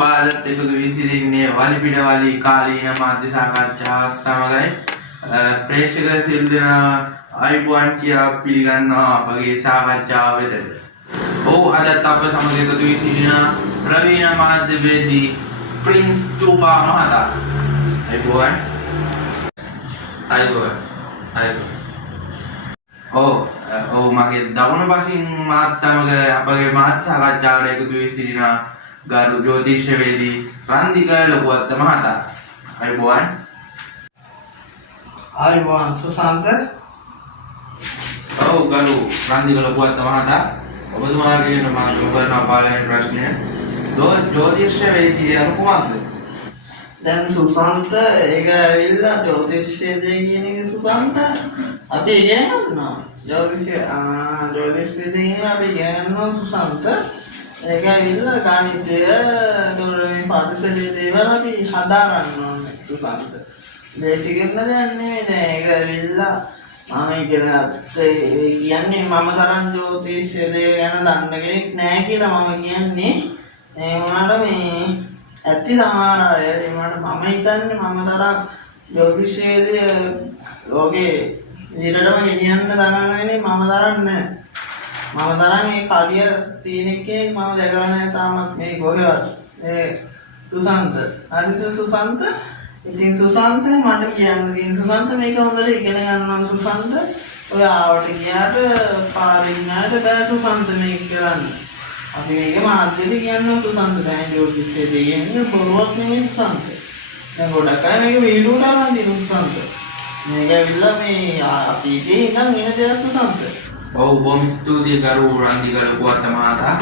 ඔබාදත් එකතු වී සිටින්නේ වලිපිටවලි කාලීන මාධ්‍ය සාකච්ඡා සමගයි ප්‍රේක්ෂක සියලු දෙනා අයිබෝන් කියා පිළිගන්නවා අපගේ සාකච්ඡාව වෙතට. ඔව් අදත් අප සමග එකතු වී සිටින ප්‍රවීණ මාධ්‍යවේදී ප්‍රින්ස් චූපා මහතා. අයිබෝන්. ඔව් මගේ දකුණු පසින් මාත් සමග අපගේ මාධ්‍ය සාකච්ඡාවට එකතු වී සිටින ගරු ජ්‍යොතිෂවේදී රන්දික ලොකුවත්ත මහතා. අයිබෝන්. සුසාන්ත. ඔව් ගරු රන්දික ලොකුවත්ත මහතා, ඔබතුමාගේ මම යොමු කරන පාලන ප්‍රශ්නය ජ්‍යොතිෂවේදී යන කුමක්ද? දැන් සුසාන්ත ඒක ඇවිල්ලා ජ්‍යොතිෂයේදී කියන එක සුසාන්ත අපි ඉගෙන ගන්නවා. ජ්‍යොතිෂයේදී අපි ඉගෙන ගන්නවා සුසාන්ත. ඒක ඇවිල්ලා ගණිතය දොරේ පරිසරයේ දේවල් අපි හදාරන්න ඕනේ සුසාන්ත. බේසික් එක නේද දැන් ඒක ඇවිල්ලා මම ඉගෙන ගත්තේ කියන්නේ මම තරම් ජ්‍යොතිෂයේදී ගැන දන්න කෙනෙක් නෑ කියලා මම කියන්නේ. ඒ වුණාට මේ ඇත්ති සමහර අය ඒකට මම හිතන්නේ මම තරම් ජ්‍යොතිෂයේදී ලෝකේ ඊටටම ගෙනියන්න දඟලන්නේ මම තරම් නෑ. මම තරම් ඒ කඩිය තියෙන කෙනෙක් මම දැකලා නැහැ තාමත් මේ ගොහේවත්. ඒ සුසාන්ත. හරිද සුසාන්ත? ඉතින් සුසාන්ත මට කියන්න තියෙන සුසාන්ත මේක හොඳට ඉගෙන ගන්න සුසාන්ත. ඔය ආවට ගියාට පාරේ ගියාට බෑ සුසාන්ත මේක කරන්න. අපි මේක මාධ්‍යෙට කියන්න සුසාන්ත දැන් ජ්‍යොතිෂයේදී කියන්නේ බොරුවක් නෙමෙයි සුසාන්ත. දැන් ගොඩක් අය මේක වීඩියෝට අරන් තියෙන සුසාන්ත. මේක ඇවිල්ලා මේ අතීතයේ ඉඳන් වෙන දෙයක් සුසාන්ත. ඔව් බොහොම ස්තුතියි ගරු රන්දික ලොකුවත්ත මහතා.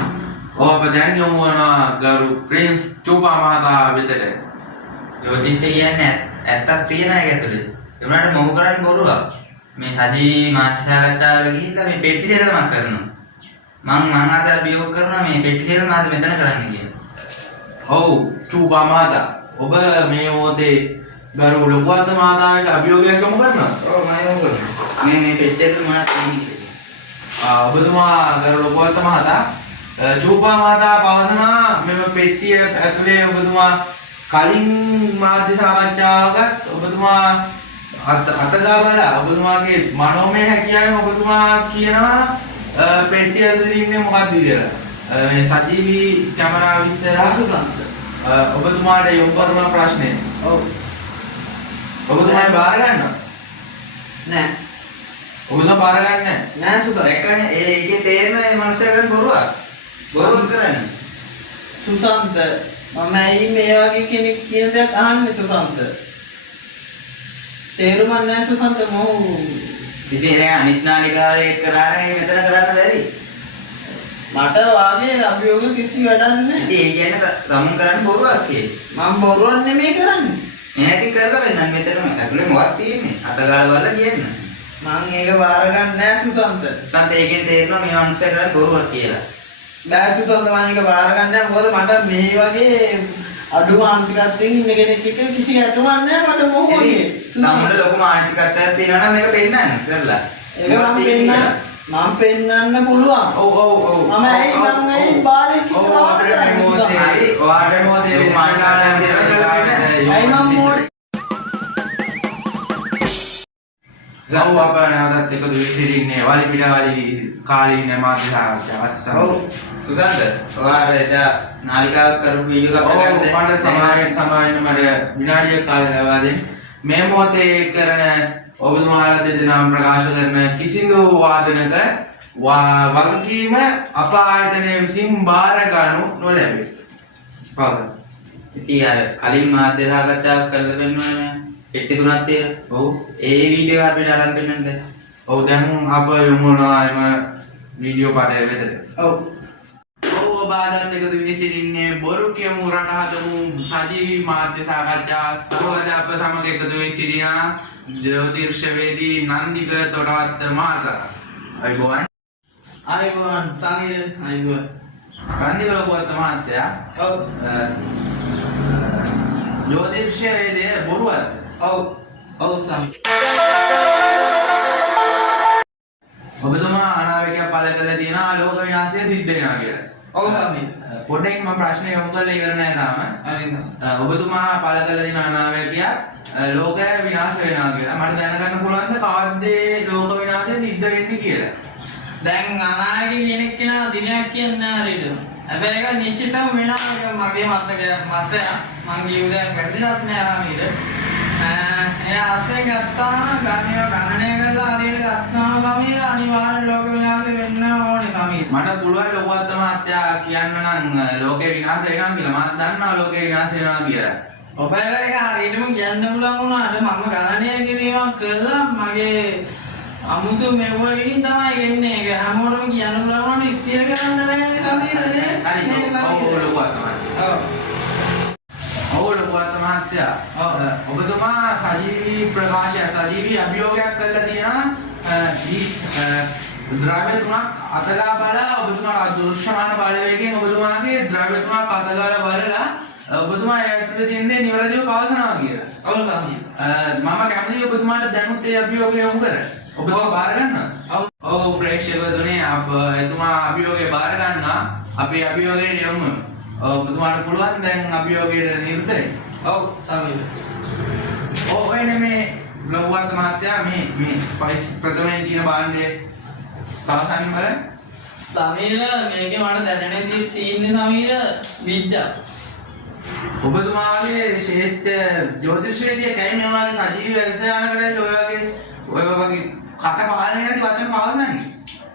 ඔබ දැන් යොමු වෙනවා ගරු ප්‍රින්ස් චූපා මහතා වෙතට. ජ්‍යොතිෂය කියන්නේ ඇත්තක් තියෙන එක ඇතුලේ. ඒ වුණාට මොහු කරන්නේ බොරුවක්. මේ සජීවී මාධ්‍ය සාකච්ඡාවල ගිහිල්ලා මේ පෙට්ටි සේලමක් කරනවා. මම අද අභියෝග කරනවා මේ පෙට්ටි සේලම අද මෙතන කරන්න කියලා. ඔව් චූපා මහතා, ඔබ මේ මොහොතේ ගරු ලොකුවත්ත මහතාට අභියෝගයක් යොමු කරනවද? ඔව් මම යොමු කරනවා. මේ පෙට්ටිය තුල මොනවද තියෙන්නේ? ඔබතුමා ගරු ලොකුවත්ත මහතා, චූපා මහතා පවසනවා මෙම පෙට්ටිය ඇතුලේ ඔබතුමා කලින් මාධ්‍ය සාකච්ඡාවකත් ඔබතුමා අතගා බලලා ඔබතුමාගේ මනෝමය හැකියාවෙන් ඔබතුමා කියනවා පෙට්ටිය ඇතුලේ ඉන්නේ මොකක්ද කියලා. මේ සජීවී කැමරාව ඉස්සරහා සුසාන්ත ඔබතුමාට යොමු කරන ප්‍රශ්නය. ඔව්. ඔබතුමා බාර ගන්නවා? නෑ. ඔබතුමා බාර ගන්නෑ? නෑ සුදා. දැක්කනේ ඒකේ තේරෙන මේ මනුස්සයා කරන බොරුවක්. බොරුවක් කරන්නේ. සුසාන්ත මම ඇයි මේ වගේ කෙනෙක් කියන දේක් අහන්නේ සුසාන්ත? තේරුමක් නැහැ සුසාන්ත මොහු. ඉතින් දැන් අනිත් නාලිකාවේ කරානේ මෙතන කරන්න බැරි. මට වාගේ අභියෝග කිසි වැඩක් නැහැ. ඉතින් ඒ කියන්නේ ගමන් කරන්න බොරුවක් කියලා. මම බොරුවක් නෙමෙයි කරන්නේ. එහෙනම් කරලා වෙනනම් මෙතන ඇතුලේ මොකක්ද තියෙන්නේ? අතගාල වල කියන්න. මං ඒක බාර ගන්න නැහැ සුසාන්ත. සන්ත ඒකෙන් තේරෙනවා මේ මනුස්සයා කරන්නේ බොරුවක් කියලා. බෑ සුසාන්ත මම ඒක බාර ගන්න නැහැ. මොකද මට මේ වගේ අඩු මානසිකත්වයෙන් ඉන්න කෙනෙක් එක්ක කිසි ගැටුමක් නැහැ මට මොහොතේ. තමන්ට ලොකු මානසිකත්වයක් තියෙනවා නම් මේක පෙන්නන්න කරලා. ඒක මම පෙන්නන්න පුළුවන්. ඔව් මම ඇයි බාලෙක් එක්ක වාද කරන්නේ? ඔයාගේ මොහොතේ ඇයි මම මොඩේ සව් අප නැවතත් එකතු වී සිටින්නේ වලිපිටවලි කාලීන මාධ්‍ය සාකච්ඡාවක් සමග. සුගන්ධ ඔයාලා නාලිකාවක් කරපු වීඩියෝ එකක් මට සමාවෙන්න මට විනාඩියක් කාලය ලබා දෙන්න. මේ මොහොතේ කරන ඔබතුමාලා දෙදෙනාම ප්‍රකාශ කරන කිසිදු වාදනක වගකීම අප ආයතනය විසින් බාර ගන්නු නොලැබේ. පාද. ඉතින් අර කලින් මාධ්‍ය සාකච්ඡාවක් කරලා පෙන්වන්නේ පෙට්ටි තුනක් තියෙන. ඔව්. ඒ වීඩියෝ අපිට අරන් පෙන්නන්නද? ඔව් දැන් අප යොමු වෙනවා එම වීඩියෝ පාඩය වෙතට. ඔව්. ඔබ අදත් එකතු වී සිටින්නේ බොරු කියමු රට හදමු සජීවී මාධ්‍ය සාකච්ඡා සමග අප සමග එකතු වී සිටින ජ්‍යොතිෂවේදී නන්දික තොටවත්ත මහතා. අයිබෝන්. ආයිබෝන් සමීර ආයිබෝන්. නන්දික ලොකුවත්ත මහත්තයා. ඔව්. ජ්‍යොතිෂවේදී බොරුවත්ද? ඔව්. ඔව් සම්. ඔබතුමා අනාවැකිය පළ කරලා තියෙනවා ලෝක විනාශය සිද්ධ වෙනවා කියලා. ඔව් සමීර. පොඩ්ඩක් මම ප්‍රශ්නේ යොමු කරලා ඉවර නැහැ තාම. හරිද? ඔබතුමා පළ කළ දින අනාවැකියක් ලෝකය විනාශ වෙනවා කියලා. මට දැනගන්න පුළුවන්ද කවද්ද ලෝක විනාශය සිද්ධ වෙන්නේ කියලා? දැන් අනාගතේ කෙනෙක් කෙනා දිනයක් කියන්නේ හරියට. හැබැයි ඒක නිශ්චිතව වෙනවා මගේ මතකයක් මතය. මං ජීවිතයක් වැරදිලත් නෑ සමීර. ඒ ආසෙන් ගත්තාම ගණනය කරලා හරියට ගත්තාම සමීර අනිවාර්ය ලෝක විනාශය වෙන්න ඕනේ සමීර. මට පුළුවන් ලොකුවත් මහත්තයා කියන්න නම් ලෝකේ විනාශ වෙනවා කියලා. මම දන්නවා ලෝකේ විනාශ වෙනවා කියලා. ඔබට ඒක හරියටම කියන්න පුළුවන් වුණාට මම ගණනය කිරීමක් කළා මගේ අමුතු මෙව්වකින් තමයි ගෙන්නේ. ඒක හැමෝටම කියන්න පුළුවන් වුණාට ස්ථිර කරන්න බෑනේ සමීර නේ. හරි. ඔව් ලොකුවත් තමයි. ඔව්. ඔව් ලොකුවත් මහත්තයා. ඔබතුමා සජීවී ප්‍රකාශය සජීවී අභියෝගයක් කරලා තියෙනවා. ද්‍රව්‍ය තුනක් අතගා බලලා ඔබතුමා අදෘශ්‍යමාන බලවේගයෙන් ඔබතුමාගේ ද්‍රව්‍ය තුනක් අතගාලා බලලා ඔබතුමා ඒ ඇතුලේ තියෙන දේ නිවැරදිව පවසනවා කියලා. ඔව් සමීර. මම කැමතියි ඔබතුමාට දැනුත් ඒ අභියෝගය යොමු කරන්න. ඔබතුමා බාර ගන්නවා? ඔව් ප්‍රේක්ෂකතුනේ එතුමා අභියෝගය බාර ගන්නවා. අපි අභියෝගයට යමු. ඔබතුමාට පුළුවන් දැන් අභියෝගයට නිරත වෙන්න. ඔව් සමීර. ඔව් එනේ මේ ලොකුවත් මහත්තයා මේ ප්‍රථමයෙන් තියෙන භාණ්ඩය පවසන්න බලන්න. සමීර මේකේ මට දැනෙන්නේ තියෙන්නේ සමීර විද්‍යාව. ඔබතුමාගේ ශ්‍රේෂ්ඨ ජ්‍යොතිෂයේදී කැයි මේ වගේ සජීවී වැඩසටහනකට ඔය වගේ කට පාරේ නැති වචන පවසන්නේ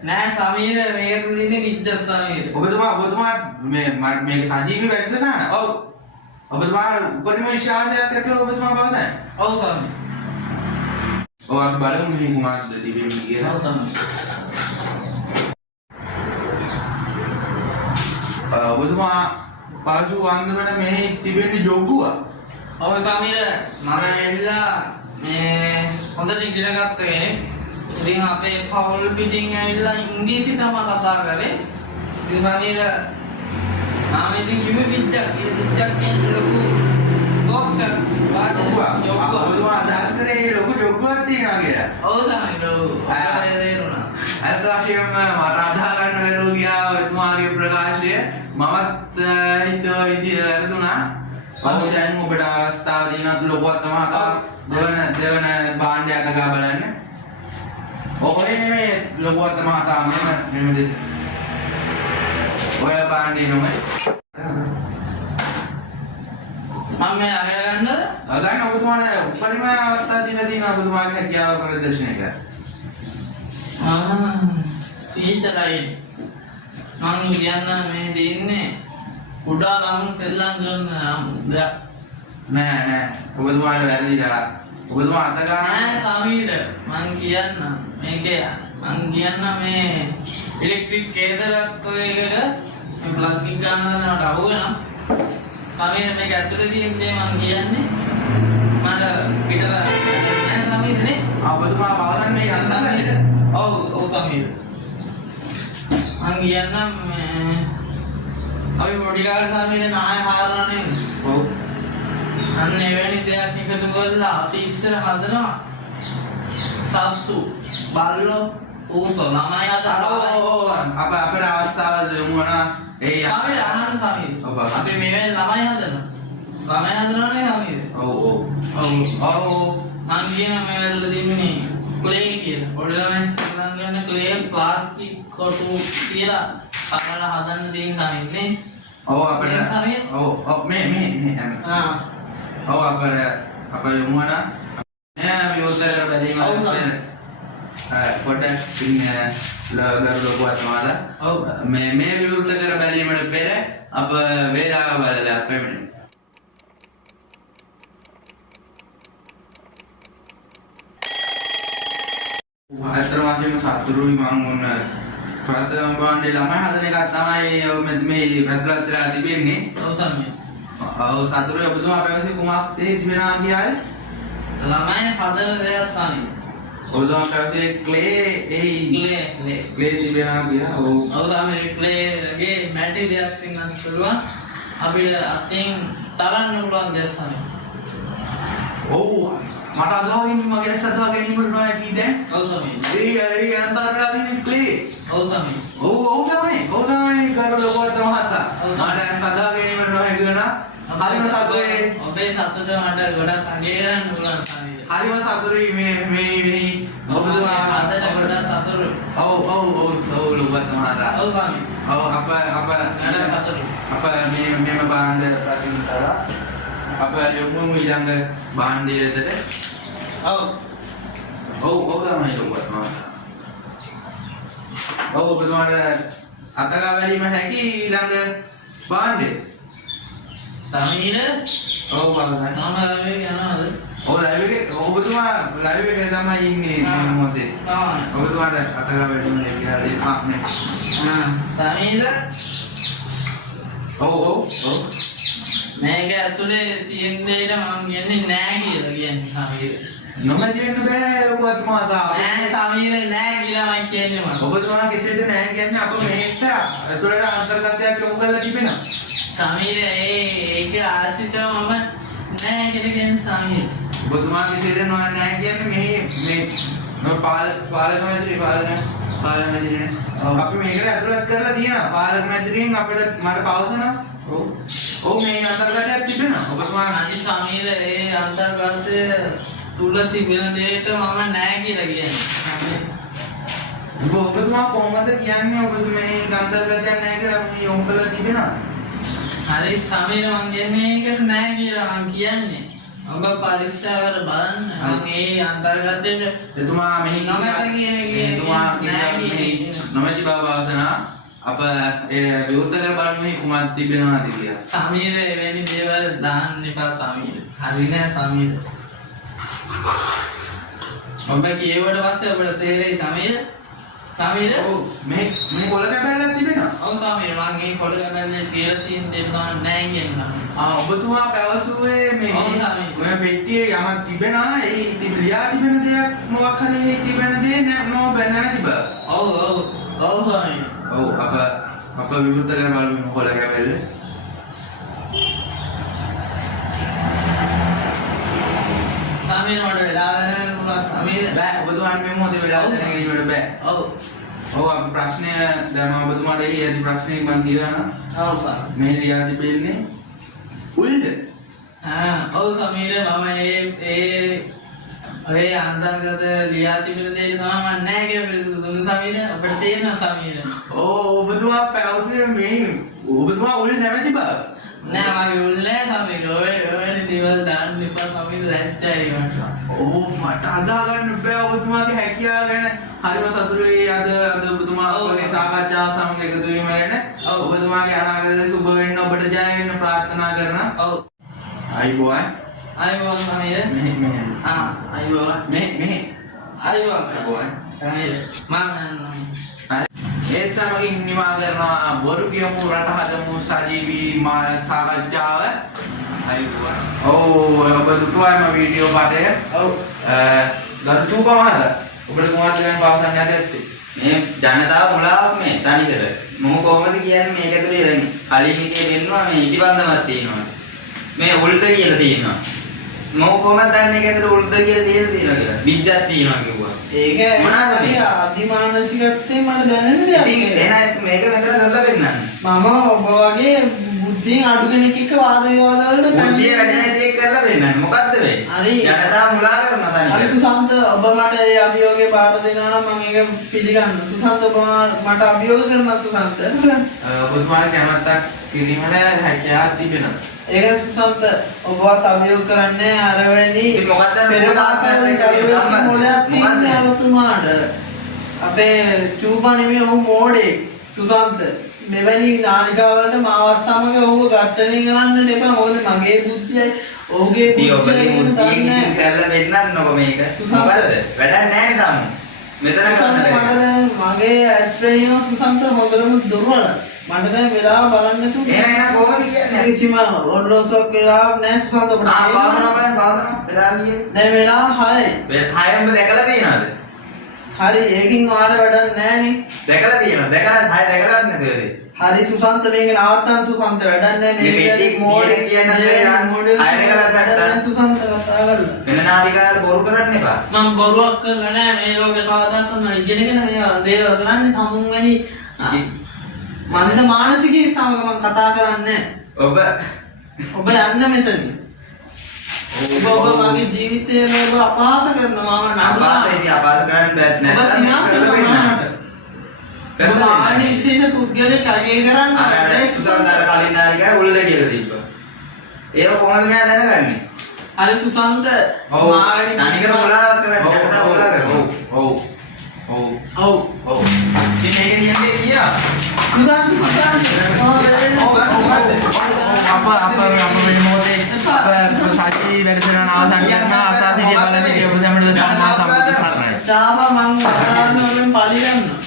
නෑ සමීර මේක තියෙන්නේ විද්‍යාව සමීර. ඔබතුමා මේ සජීවී වැඩසටහන. ඔව්. ඔබතුමා උපරිම විශ්වාසයක් ඇතිව ඔබතුමා පවසන්නේ. ඔව් සමීර. ඔව් අපි බලමු මේ කුමාරද තිබෙන්නේ කියලා. ඔව් සමීර. ඔබතුමා පාසු වන්දමන මෙහි තිබෙන්නේ ජොග්ගුව. ඔව් සමීර මම ඇවිල්ලා මේ හොඳට ඉගෙන ගත්ත කෙනෙක්. ඉතින් අපේ පවුල් පිටින් ඇවිල්ලා ඉංග්‍රීසි තමයි කතා කරේ. ඉතින් සමීර මම ඉතින් කිව්වේ විද්‍යාව කියන්නේ ලොකු ડોක්ටර් ඔබතුමා අදහස් කරේ ලොකු ජොග්ගුවක් තියෙනවා කියලා. ඔව් සමීර. ඔව් තේරුණා. අද වශයෙන්ම මට අදහා ගන්න බැරුව ගියා ඔබතුමාගේ ප්‍රකාශය. මමත් හිතුව විදිය වැරදුනා. ඔව් දැන් ඔබට අවස්ථාව දෙනත් ලොකුවත් තමයි දෙවන භාණ්ඩය අතගා බලන්න. ඔය නෙමෙයි ලොකුවත් තමයි මෙන්න දෙන්න. ඔය භාණ්ඩේ නම මම මේ අගල ගන්නද? ගන්න ඔබතුමාට උපරිම අවස්ථාව දීලා තියෙන ඔබතුමාගේ හැකියාව ප්‍රදර්ශනය කරන්න. සීතලයි. මම කියන්න මේ දෙන්නේ කුඩා ළමු කෙල්ලන් කරන දෙයක්. නෑ ඔබතුමාට වැරදිලා. ඔබතුමා අත ගන්න නෑ සමීර මං කියන්න මේකේ මං කියන්න මේ ඉලෙක්ට්‍රික් කේබලක් ඔය එකක මේ ප්ලග් එක ගන්නවට අහු වෙනවා. සමීර මේක ඇතුලේ තියෙන දේ මං කියන්නේ මට පිටත නෑ සමීර නේ. ඔබතුමා පවසන්නේ මේ අන්තර්ගතද? ඔව් සමීර. මං කියන්න අපි පොඩි කාලේ සමීර නාය හාරනනේ. ඔව්. අන්න එවැනි දෙයක් එකතු කරලා අපි ඉස්සර හදනවා. සත්තු බල්ලෝ ඌක ළමයි අප අපේ අවස්ථාව යොමු වුණා. ඒ සමීර අහන්න සමීර. අපි මේ ළමයි හදනවා. ළමයි හදනවනේ සමීර. ඔව්. මං කියන මේ වල දෙන්නේ ක්ලේ කියලා. පොඩි ළමයි සම්ලං කරන ක්ලේ ප්ලාස්ටික් කොටු කියලා අපල හදන්න දෙන්න සමීර නේ. ඔව් අපේ සමීර. ඔව් මේ ඔව් අපේ යොමු වුණා. නෑ මේ උත්තර බැලීම පොඩ්ඩක් ඉන්න ලොකුවත් මාලා. ඔව් මේ විවෘත කර බැලීමට පෙර අප වේලාව බලලා පෙමිණෙමු. අතරම වශයෙන්ම සතුරුයි මම ඔන්න ප්‍රථම භාණ්ඩේ ළමයි හදන එකක් තමයි මේ වැදගත් වෙලා තිබෙන්නේ. ඔව් සමීර. ඔව් සතුරුයි ඔබතුමා පැවසි කුමක් තේ තිබෙනවා කියලාද? ළමයි හදන දෙයක් සමීර. ඔබතුමා පැවසි ක්ලේ ක්ලේ තිබෙනවා කියලා. ඔව් සමීර ක්ලේගේ මැටි දෙයක් තියන්න පුළුවන්. අපිට අතින් තරන්න පුළුවන් දෙයක් සමීර. ඔව් මට අදහගෙන මගේ සදා ගැනීමට නොහැකි දැන්. ඔව් සමීර. ඒ අන්තර්ජාලයෙන් ක්ලේ. ඔව් සමීර. ඔව් තමයි කරු ලොකුවට මහතා. මට සදා ගැනීමට නොහැකි වෙන හරිම සතුටුයි. ඔබේ සතුට මට ගොඩක් අගය කරන්න පුළුවන් සමීර. හරිම සතුටුයි මේ ඔබතුමා අදට ගොඩක් සතුටුයි. ඔව් ලොකුවට මහතා. ඔව් සමීර. ඔව් අප ගොඩක් සතුටුයි. අප මෙම බාණ්ඩ පසින් කරා අප යොමුමු ඊළඟ බාණ්ඩය වෙතට. ඔව් තමයි ලොකුවට මහතා. ඔව් ඔබතුමාට අතගා ගැනීම හැකි ඊළඟ බාණ්ඩය. සමීර ඔව් බලන්න. මම ලයිව් එක යනවාද? ඔව් ලයිව් එක ඔබතුමා ලයිව් එකේ තමයි ඉන්නේ මේ මොහොතේ. ඔබතුමාට අතගා ගැනීම හැකි හරිය සමීර ඔව් මේක ඇතුලේ තියෙන දෙයට මම කියන්නේ නෑ කියලා කියන්නේ සමීර. නොමැති වෙන්න බෑ ලොකුවත් මහතා. නෑ සමීර නෑ කියලා මම කියන්නේ මම. ඔබතුමා කෙසේද නෑ කියන්නේ අප මේකට ඇතුළට අන්තර්ගතයක් යොමු කරලා තිබෙනවා. සමීර ඒක ආසිතව මම නෑ කියලා කියන්නේ සමීර. ඔබතුමා කෙසේද නෑ කියන්නේ මේ පාලක මැදිරිය අපි මේකට ඇතුළත් කරලා තියෙනවා. පාලක මැදිරියෙන් අපිට මට පවසනවා. ඔව් මේ අන්තර්ගතයක් තිබෙනවා. ඔබතුමා අනිත් සමීර ඒ අන්තර්ගතය තුල තිබෙන දෙයට මම නෑ කියලා කියන්නේ. ඔබතුමා කොහොමද කියන්නේ ඔබ මේ අන්තර්ගතයක් නෑ කියලා මේ යොමු කරලා තිබෙනවා? හරි සමීර මං කියන්නේ ඒකට නෑ කියලා මං කියන්නේ. ඔබ පරීක්ෂා කර බලන්න. මං ඒ අන්තර්ගතයට එතුමා මෙහි නොමැති කියන එක එතුමා නොමැති බව වාසනා අප විවෘත කර බලමු කුමක් තිබෙනවද කියලා. සමීර එවැනි දේවල් දාන්න එපා සමීර. හරි නෑ සමීර. ඔබ කියවට පස්සේ ඔබට තේරෙයි සමීර. සමීර ඔව් මේ කොළ කැබැල්ලක් තිබෙනවා. ඔව් සමීර මං ඒ කොළ කැබැල්ලේ කියලා තියෙන දෙයක් නෑ කියනවා. ඔබතුමා පැවසුවේ ඔව් සමීර. මේ පෙට්ටියේ යමක් තිබෙනවා. ඒ ලියා තිබෙන දෙයක් මොකක් හරි මේ තිබෙන දේ නැති බව. ඔව් සමීර. ඔව් අප විවෘත කර බලමු කොළ කැබැල්ල. සමීර මට වෙලා ගන්න පුළුවන් සමීර. බෑ ඔබතුමාට මේ මොහොතේ වෙලා ගන්න කිව්වට බෑ. ඔව් අපි ප්‍රශ්නය දැන් ඔබතුමාට එහි ඇති ප්‍රශ්නේ මම කියනවා. ඔව් සමීර. මේ ලියා තිබෙන්නේ උල්ද? ඔව් සමීර මම ඒ අන්තර්ගත ලියා තිබෙන දේ තමයි මම නැහැ කියලා පිළිතුරු දුන්න සමීර. අපිට තේරෙනවා සමීර. ඔබතුමා පැවසුවේ මේ ඔබතුමා උල් නැමැති බව. නෑ මගේ උල් නෑ සමීර. ඔය දේවල් දාන්න එපා සමීර ලැජ්ජයි මට. මට අදා ගන්න බෑ ඔබතුමාගේ හැකියාව ගැන. හරිම සතුටුයි අද ඔබතුමා අපගේ සාකච්ඡාව සමග එකතු වීම ගැන. ඔබතුමාගේ අනාගතයේ සුබ වෙන්න ඔබට ජය වෙන්න ප්‍රාර්ථනා කරනවා. ඔව්. අයිබෝන්. අයිබෝන් සමීර. අයිබෝන්. අයිබෝන් සමීර. ඒත් සමගින් නිමා කරනවා බොරු කියමු රට හදමු සජීවී සාකච්ඡාව. අයිබෝන්. ඔබ දුටුවාම වීඩියෝ පාඩය. ගරු චූපා මහතා ඔබට මොකක්ද දැන් පාසන් යද්දී මේ ජනතාව මුලාවක් මේ තනිකර. මොකෝ කොහොමද කියන්නේ මේක ඇතුලේ යන්නේ. කලින් එකේ දෙන්නවා මේ ඉටිබන්දමක් තියෙනවා. මේ උල්ද කියලා තියෙනවා. මොකෝ කොහොමද දන්නේ මේක ඇතුලේ උල්ද කියලා තියෙනවා කියලා. බිජ්ජක් තියෙනවා කිව්වා. ඒක මොනවාද අධිමානසිකත්වයේ මට දැනෙන දෙයක්. ඉතින් එහෙනම් මේක මෙතන කරලා පෙන්නන්න. මම ඔබ වගේ බුද්ධියෙන් අඩු කෙනෙක් එක්ක වාද විවාද වලට බුද්ධිය වැඩි නැති එක කරලා පෙන්නන්න. මොකද්ද මේ? හරි. ජනතාව මුලා කරනවා තනිකර. හරි සුසන්ත ඔබ මට ඒ අභියෝගේ බාර දෙනවා නම් මම ඒක පිළිගන්නවා. සුසන්ත ඔබ මට අභියෝග කරනවා සුසන්ත. ඔබතුමාට කැමැත්තක් කිරීමට හැකියාවක් තිබෙනවා. ඒක සුසන්ත ඔබවත් අභියෝග කරන්නේ අර වැනි ඉතින් මොකද්ද පෙර පාසලේ කරුවෙක් මොලයක් තියෙන අලතුමාට අපේ චූපා නෙමෙයි ඔහු මෝඩේ සුසන්ත මෙවැනි නාලිකාවලට මාවත් සමග ඔහුව ඝට්ටණය කරන්නට එපා. මොකද මගේ බුද්ධියයි ඔහුගේ බුද්ධියයි ඉතින් කරලා පෙන්නන්න ඔබ මේක. මොකද්ද? වැඩක් නැහැ නේ තාම. මෙතන සුසන්ත මට දැන් මගේ ඇස් වෙනියම සුසන්ත හොඳටම දුර්වල. මට දැන් වෙලාව බලන්න තු. එහෙනම් කොහොමද කියන්නේ? කිසිම ඔරලෝසුවක් වෙලාවක් නැහැ සුසන්ත ඔබට. පාසන වෙලාව ගියේ. දැන් වෙලාව 6යි. 6ම දැකලා තියෙනවද? හරි ඒකින් ඔයාලට වැඩක් නැහැ නේ. දැකලා තියෙනවා. දැකලා 6 දැකලාවත් නැතුවද? හරි සුසන්ත මේක නවත්තන්න සුසන්ත වැඩක් නැහැ මේ පෙට්ටි මෝඩේ කියන්න බැරි නේද? අයන කලක් ගත්තා. සුසන්ත කතා කරලා වෙන නාලිකාවල බොරු කරන්න එපා. මම බොරුවක් කරලා නෑ මේ ලෝකේ කවදාවත් මම ඉගෙනගෙන මේ දේවල් කරන්නේ තමුන් වැනි මන්ද මානසිකී සමග මම කතා කරන්නේ ඔබ ඔබ යන්න මෙතන ඔබ මගේ ජීවිතේ ඔබ අපහාස කරනවා මම අපාසෙදී අපහාස කරන්න බෑ ඔබ නැත්නම් සිනාසන කරනවා ඔබ ආනි විශේෂ පුද්ගලෙක් අගේ කරන්න අර සුසන්තර කලින් නාලිකාවේ උළද කියලා තිබ්බා. ඒක කොහොමද මෙයා දැනගන්නේ? අර සුසන්ත ඔව්. මානි තනිකර මොලා කරන්නේ? නැත්නම් මොලා කරන්නේ? ඔව් ඔව් ඔව් ඉතින් මේක කියන්නේ කියා අප මේ මොහොතේ සාචි වැඩසටහන අවසන් කරනවා අසා සිටිය බල සිටිය ඔබ සැමට සම්මා සම්බුද්ධ සරණයි චාපා මං වරාන්න වලින් පලි ගන්නවා